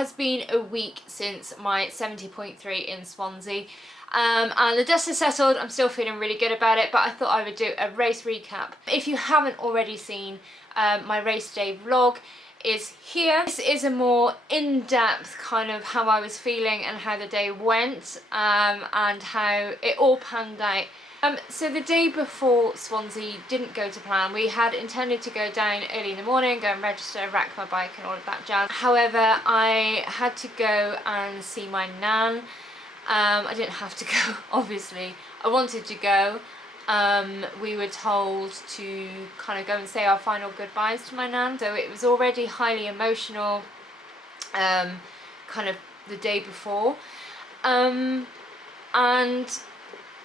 has been a week since my 70.3 in Swansea, and the dust has settled. I'm still feeling really good about it, but I thought I would do a race recap. If you haven't already seen my race day vlog, is here. This is a more in-depth kind of how I was feeling and how the day went, and how it all panned out. So the day before Swansea didn't go to plan. We had intended to go down early in the morning, go and register, rack my bike and all of that jazz. However, I had to go and see my nan. I didn't have to go, obviously. I wanted to go. We were told to kind of go and say our final goodbyes to my nan, so it was already highly emotional, kind of the day before, and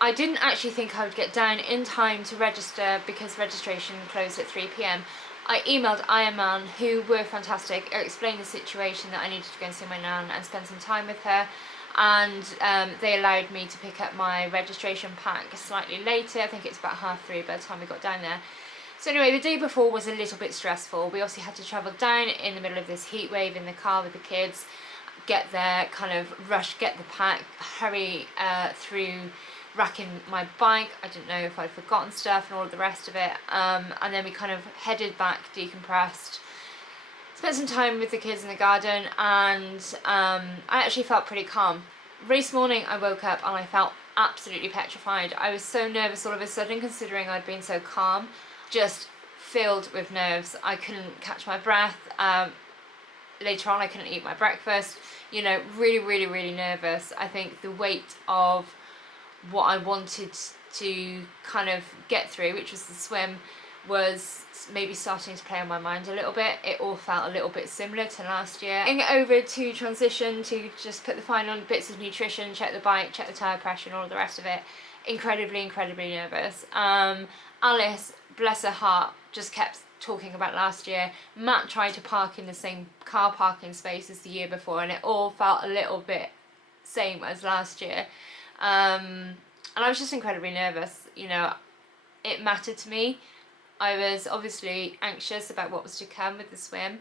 I didn't actually think I would get down in time to register because registration closed at 3 p.m. I emailed Ironman, who were fantastic, explained the situation that I needed to go and see my nan and spend some time with her, and they allowed me to pick up my registration pack slightly later. I think it's about 3:30 by the time we got down there. So anyway, the day before was a little bit stressful. We also had to travel down in the middle of this heat wave in the car with the kids, get there, kind of rush, get the pack, hurry through racking my bike. I didn't know if I'd forgotten stuff and all of the rest of it, and then we kind of headed back, decompressed, spent some time with the kids in the garden, and I actually felt pretty calm. Race morning I woke up and I felt absolutely petrified. I was so nervous all of a sudden, considering I'd been so calm, just filled with nerves. I couldn't catch my breath. Later on I couldn't eat my breakfast, you know, really nervous. I think the weight of what I wanted to kind of get through, which was the swim, was maybe starting to play on my mind a little bit. It all felt a little bit similar to last year. Getting over to transition to just put the final bits of nutrition, check the bike, check the tyre pressure and all of the rest of it. Incredibly nervous. Alice, bless her heart, just kept talking about last year. Matt tried to park in the same car parking space as the year before, and it all felt a little bit same as last year. And I was just incredibly nervous. You know, it mattered to me. I was obviously anxious about what was to come with the swim,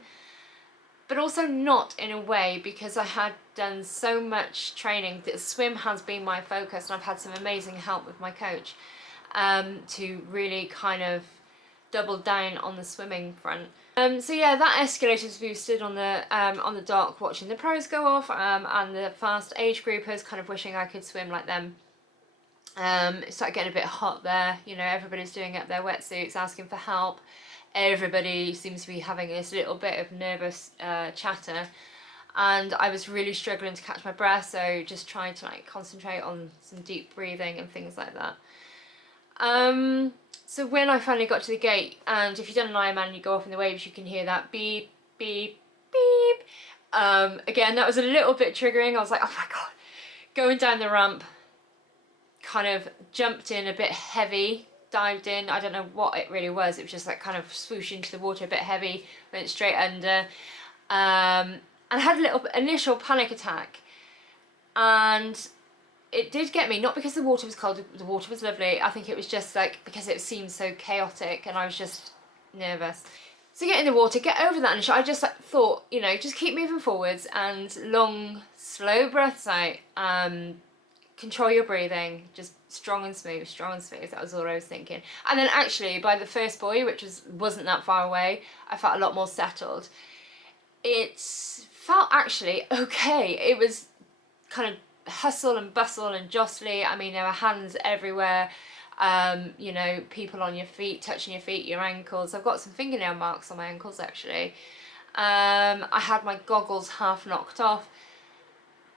but also not in a way, because I had done so much training. The swim has been my focus, and I've had some amazing help with my coach to really kind of double down on the swimming front. So yeah, that escalated as we stood on the dock watching the pros go off, and the fast age groupers kind of wishing I could swim like them. It started getting a bit hot there, you know, everybody's doing up their wetsuits, asking for help. Everybody seems to be having this little bit of nervous chatter, and I was really struggling to catch my breath, so just trying to like concentrate on some deep breathing and things like that. So when I finally got to the gate, and if you've done an Ironman and you go off in the waves, you can hear that beep, beep, beep. Again, that was a little bit triggering. I was like, oh my God. Going down the ramp, kind of jumped in a bit heavy, dived in. I don't know what it really was. It was just like kind of swoosh into the water a bit heavy, went straight under, and had a little initial panic attack. And it did get me, not because the water was cold, the water was lovely. I think it was just like because it seemed so chaotic and I was just nervous. So get in the water, get over that initial, I just like, thought, you know, just keep moving forwards and long, slow breaths out. Control your breathing, just strong and smooth, that was all I was thinking. And then actually by the first buoy, which wasn't that far away, I felt a lot more settled. It felt actually okay. It was kind of hustle and bustle and jostly. I mean, there were hands everywhere, you know, people on your feet, touching your feet, your ankles. I've got some fingernail marks on my ankles actually. I had my goggles half knocked off.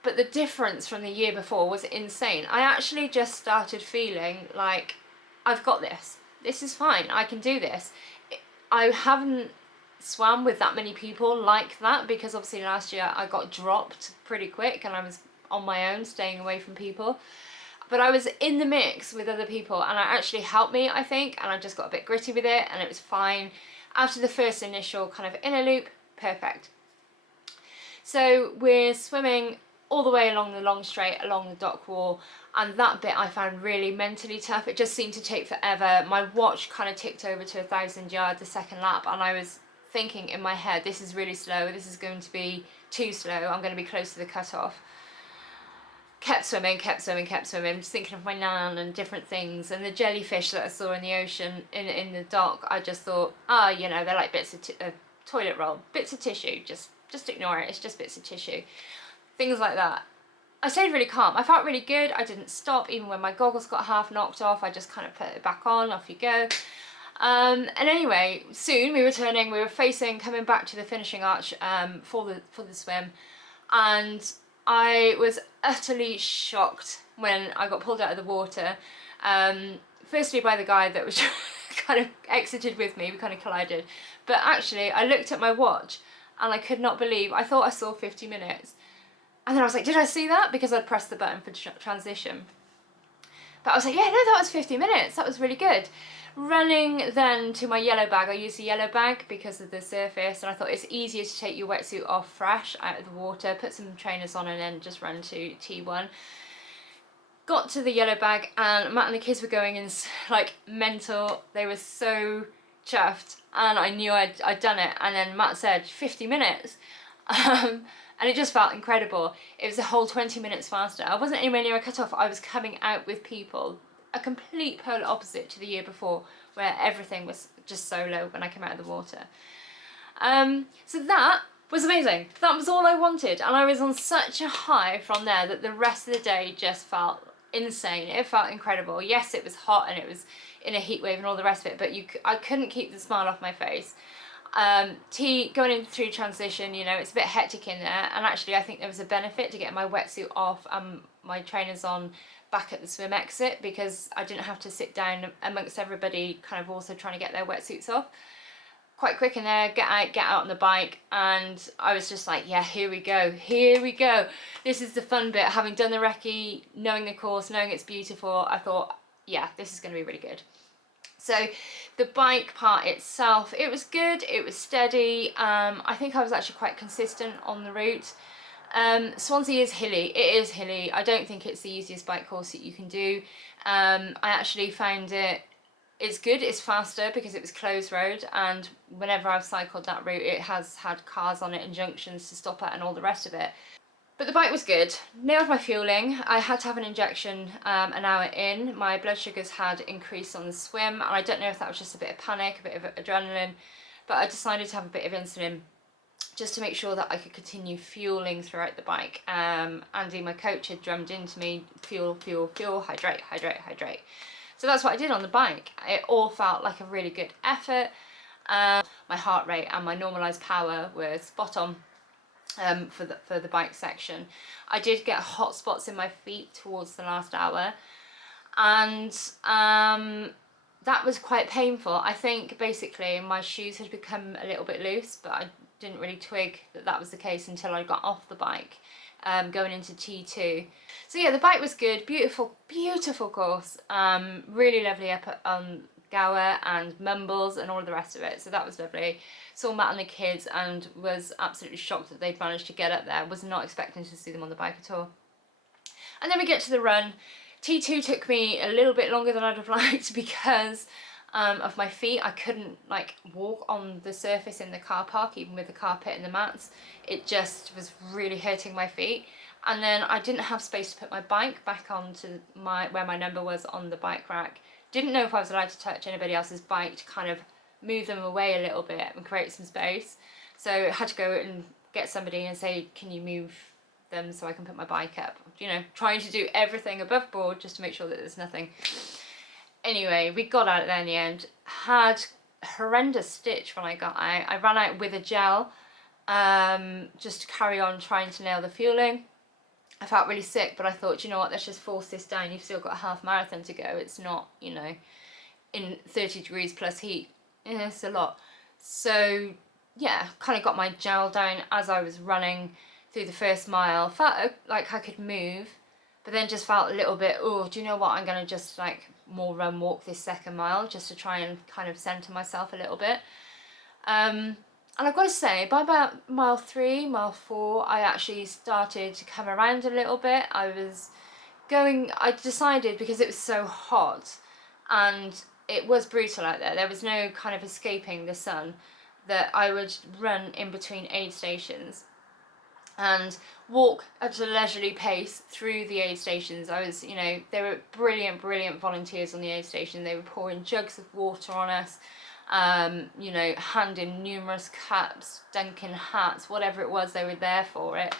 But the difference from the year before was insane. I actually just started feeling like, I've got this. This is fine. I can do this. I haven't swam with that many people like that, because obviously last year I got dropped pretty quick and I was on my own, staying away from people. But I was in the mix with other people, and it actually helped me, I think, and I just got a bit gritty with it and it was fine. After the first initial kind of inner loop, perfect. So we're swimming all the way along the long straight, along the dock wall, and that bit I found really mentally tough. It just seemed to take forever. My watch kind of ticked over to 1,000 yards a second lap, and I was thinking in my head, this is really slow, this is going to be too slow, I'm going to be close to the cutoff. Kept swimming, just thinking of my nan and different things, and the jellyfish that I saw in the ocean, in the dock. I just thought, you know, they're like bits of toilet roll, bits of tissue, just ignore it, it's just bits of tissue. Things like that. I stayed really calm. I felt really good. I didn't stop even when my goggles got half knocked off. I just kind of put it back on, off you go. And anyway, soon we were coming back to the finishing arch for the swim, and I was utterly shocked when I got pulled out of the water. Firstly by the guy that was kind of exited with me, we kind of collided. But actually I looked at my watch and I could not believe, I thought I saw 50 minutes. And then I was like, did I see that? Because I'd pressed the button for transition. But I was like, yeah, no, that was 50 minutes. That was really good. Running then to my yellow bag. I used the yellow bag because of the surface, and I thought it's easier to take your wetsuit off fresh out of the water, put some trainers on, and then just run to T1. Got to the yellow bag, and Matt and the kids were going in like mental. They were so chuffed, and I knew I'd done it. And then Matt said 50 minutes. And it just felt incredible. It was a whole 20 minutes faster. I wasn't anywhere near a cut-off. I was coming out with people, a complete polar opposite to the year before, where everything was just so low when I came out of the water. So that was amazing. That was all I wanted, and I was on such a high from there that the rest of the day just felt insane. It felt incredible. Yes, it was hot and it was in a heat wave and all the rest of it, but I couldn't keep the smile off my face. Going in through transition, you know, it's a bit hectic in there, and actually I think there was a benefit to getting my wetsuit off and my trainers on back at the swim exit, because I didn't have to sit down amongst everybody kind of also trying to get their wetsuits off. Quite quick in there, get out on the bike, and I was just like, yeah, here we go, this is the fun bit. Having done the recce, knowing the course, knowing it's beautiful, I thought, yeah, this is going to be really good. So the bike part itself, it was good, it was steady. I think I was actually quite consistent on the route. Swansea is hilly, it is hilly. I don't think it's the easiest bike course that you can do. I actually found it's good, it's faster because it was closed road, and whenever I've cycled that route it has had cars on it and junctions to stop at and all the rest of it. But the bike was good. Nailed my fueling. I had to have an injection an hour in. My blood sugars had increased on the swim, and I don't know if that was just a bit of panic, a bit of adrenaline, but I decided to have a bit of insulin just to make sure that I could continue fueling throughout the bike. Andy, my coach, had drummed into me, fuel, hydrate. So that's what I did on the bike. It all felt like a really good effort. My heart rate and my normalised power were spot on. For the bike section. I did get hot spots in my feet towards the last hour, and that was quite painful. I think basically my shoes had become a little bit loose, but I didn't really twig that was the case until I got off the bike going into T2. So yeah, the bike was good, beautiful course, really lovely up on Gower and Mumbles and all of the rest of it, so that was lovely. Saw Matt and the kids and was absolutely shocked that they'd managed to get up there. Was not expecting to see them on the bike at all. And then we get to the run. T2 took me a little bit longer than I'd have liked because of my feet. I couldn't like walk on the surface in the car park, even with the carpet and the mats. It just was really hurting my feet. And then I didn't have space to put my bike back onto where my number was on the bike rack. Didn't know if I was allowed to touch anybody else's bike to kind of move them away a little bit and create some space. So I had to go and get somebody and say, can you move them so I can put my bike up? You know, trying to do everything above board just to make sure that there's nothing. Anyway, we got out there in the end. Had a horrendous stitch when I got out. I ran out with a gel just to carry on trying to nail the fueling. I felt really sick, but I thought, you know what, let's just force this down. You've still got a half marathon to go. It's not, you know, in 30 degrees plus heat. Yeah, it's a lot. So yeah, kind of got my gel down as I was running through the first mile. Felt like I could move, but then just felt a little bit, oh, do you know what, I'm going to just like more run walk this second mile just to try and kind of centre myself a little bit. And I've got to say, by about mile 3, mile 4, I actually started to come around a little bit. I decided, because it was so hot and it was brutal out there was no kind of escaping the sun, that I would run in between aid stations and walk at a leisurely pace through the aid stations. I was, you know, there were brilliant volunteers on the aid station. They were pouring jugs of water on us, you know, handing numerous cups, Dunkin' hats, whatever it was, they were there for it.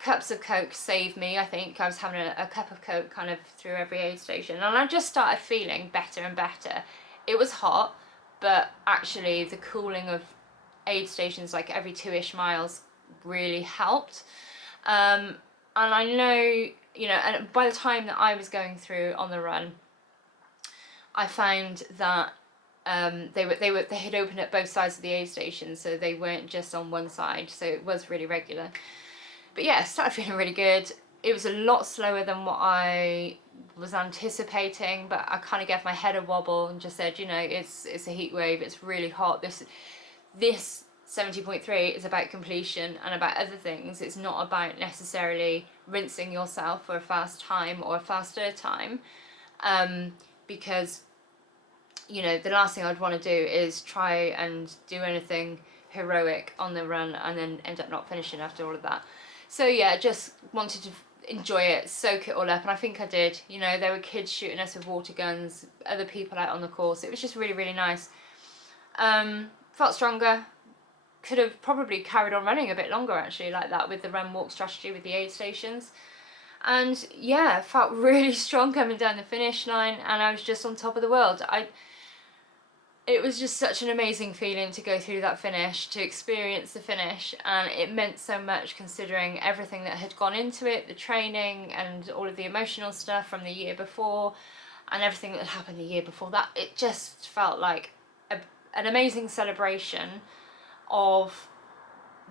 Cups of Coke saved me. I think I was having a cup of Coke kind of through every aid station, and I just started feeling better and better. It was hot, but actually the cooling of aid stations like every 2-ish miles really helped. And I know, you know, and by the time that I was going through on the run, I found that they had opened up both sides of the aid station, so they weren't just on one side, so it was really regular. But yeah, started feeling really good. It was a lot slower than what I was anticipating, but I kind of gave my head a wobble and just said, you know, it's a heat wave, it's really hot. This 70.3 is about completion and about other things. It's not about necessarily rinsing yourself for a fast time or a faster time, because, you know, the last thing I'd want to do is try and do anything heroic on the run and then end up not finishing after all of that. So yeah, just wanted to enjoy it, soak it all up, and I think I did. You know, there were kids shooting us with water guns, other people out on the course. It was just really nice. Felt stronger. Could have probably carried on running a bit longer actually like that with the run walk strategy with the aid stations. And yeah, felt really strong coming down the finish line, and I was just on top of the world. It was just such an amazing feeling to go through that finish, to experience the finish, and it meant so much considering everything that had gone into it, the training and all of the emotional stuff from the year before and everything that had happened the year before that. It just felt like an amazing celebration of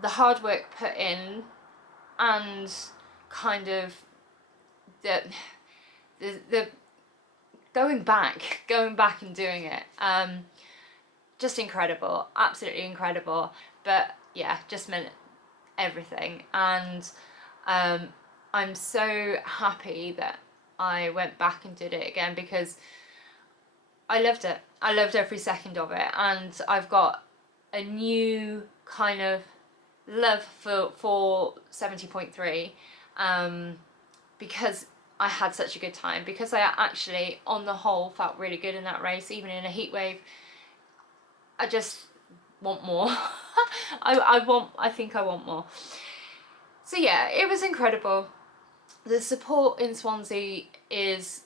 the hard work put in and kind of the going back and doing it. Just incredible, absolutely incredible. But yeah, just meant everything. And I'm so happy that I went back and did it again, because I loved it. I loved every second of it, and I've got a new kind of love for 70.3, because I had such a good time, because I actually on the whole felt really good in that race, even in a heat wave. I just want more. I think I want more. So yeah, it was incredible. The support in Swansea is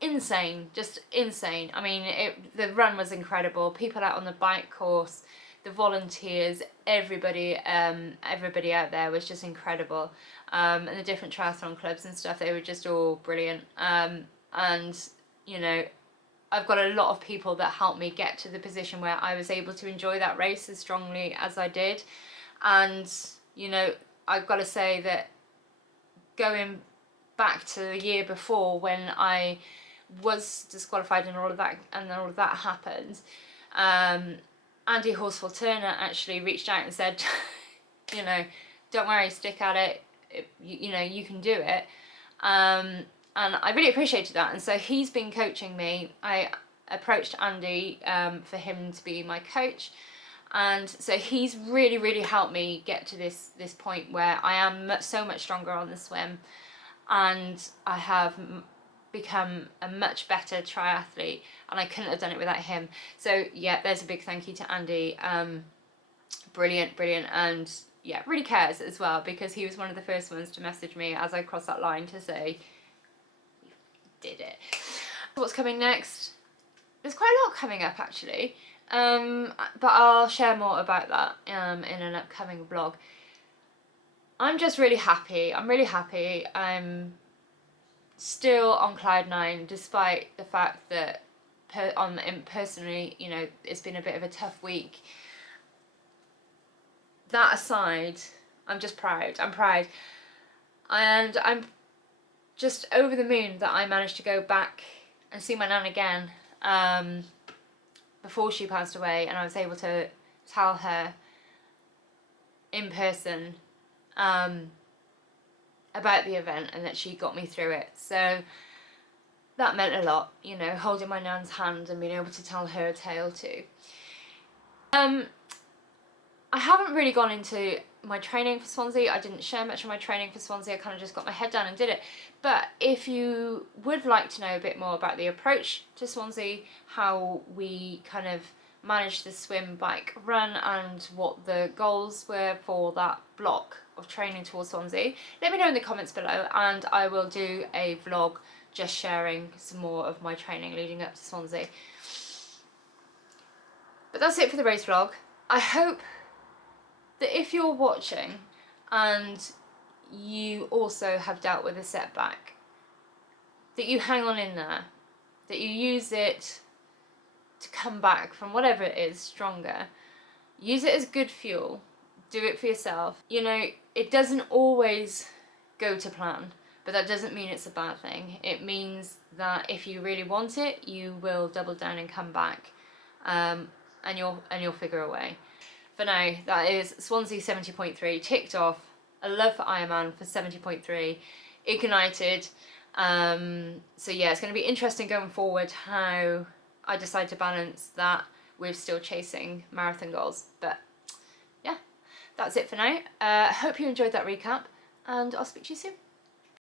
insane, just insane. I mean, the run was incredible. People out on the bike course, the volunteers, everybody out there was just incredible. And the different triathlon clubs and stuff, they were just all brilliant. And you know, I've got a lot of people that helped me get to the position where I was able to enjoy that race as strongly as I did. And, you know, I've got to say that going back to the year before when I was disqualified and all of that happened, Andy Horsfall-Turner actually reached out and said, you know, don't worry, stick at it, you know, you can do it. And I really appreciated that, and so he's been coaching me. I approached Andy for him to be my coach, and so he's really helped me get to this point where I am so much stronger on the swim, and I have become a much better triathlete, and I couldn't have done it without him. So yeah, there's a big thank you to Andy. Brilliant, and yeah, really cares as well, because he was one of the first ones to message me as I crossed that line to say, did it. What's coming next? There's quite a lot coming up actually, but I'll share more about that in an upcoming vlog. I'm just really happy. I'm really happy. I'm still on cloud 9 despite the fact that personally, you know, it's been a bit of a tough week. That aside, I'm just proud. I'm proud, and I'm just over the moon that I managed to go back and see my nan again before she passed away, and I was able to tell her in person about the event and that she got me through it. So that meant a lot, you know, holding my nan's hand and being able to tell her a tale too. I haven't really gone into my training for Swansea. I didn't share much of my training for Swansea. I kind of just got my head down and did it. But if you would like to know a bit more about the approach to Swansea, how we kind of managed the swim, bike, run, and what the goals were for that block of training towards Swansea, let me know in the comments below, and I will do a vlog just sharing some more of my training leading up to Swansea. But that's it for the race vlog. I hope that if you're watching and you also have dealt with a setback, that you hang on in there, that you use it to come back from whatever it is stronger. Use it as good fuel. Do it for yourself. You know, it doesn't always go to plan, but that doesn't mean it's a bad thing. It means that if you really want it, you will double down and come back, and you'll figure a way. For now, that is Swansea 70.3 ticked off. A love for Ironman for 70.3 ignited. So yeah, it's going to be interesting going forward how I decide to balance that with still chasing marathon goals. But yeah, that's it for now. Hope you enjoyed that recap, and I'll speak to you soon.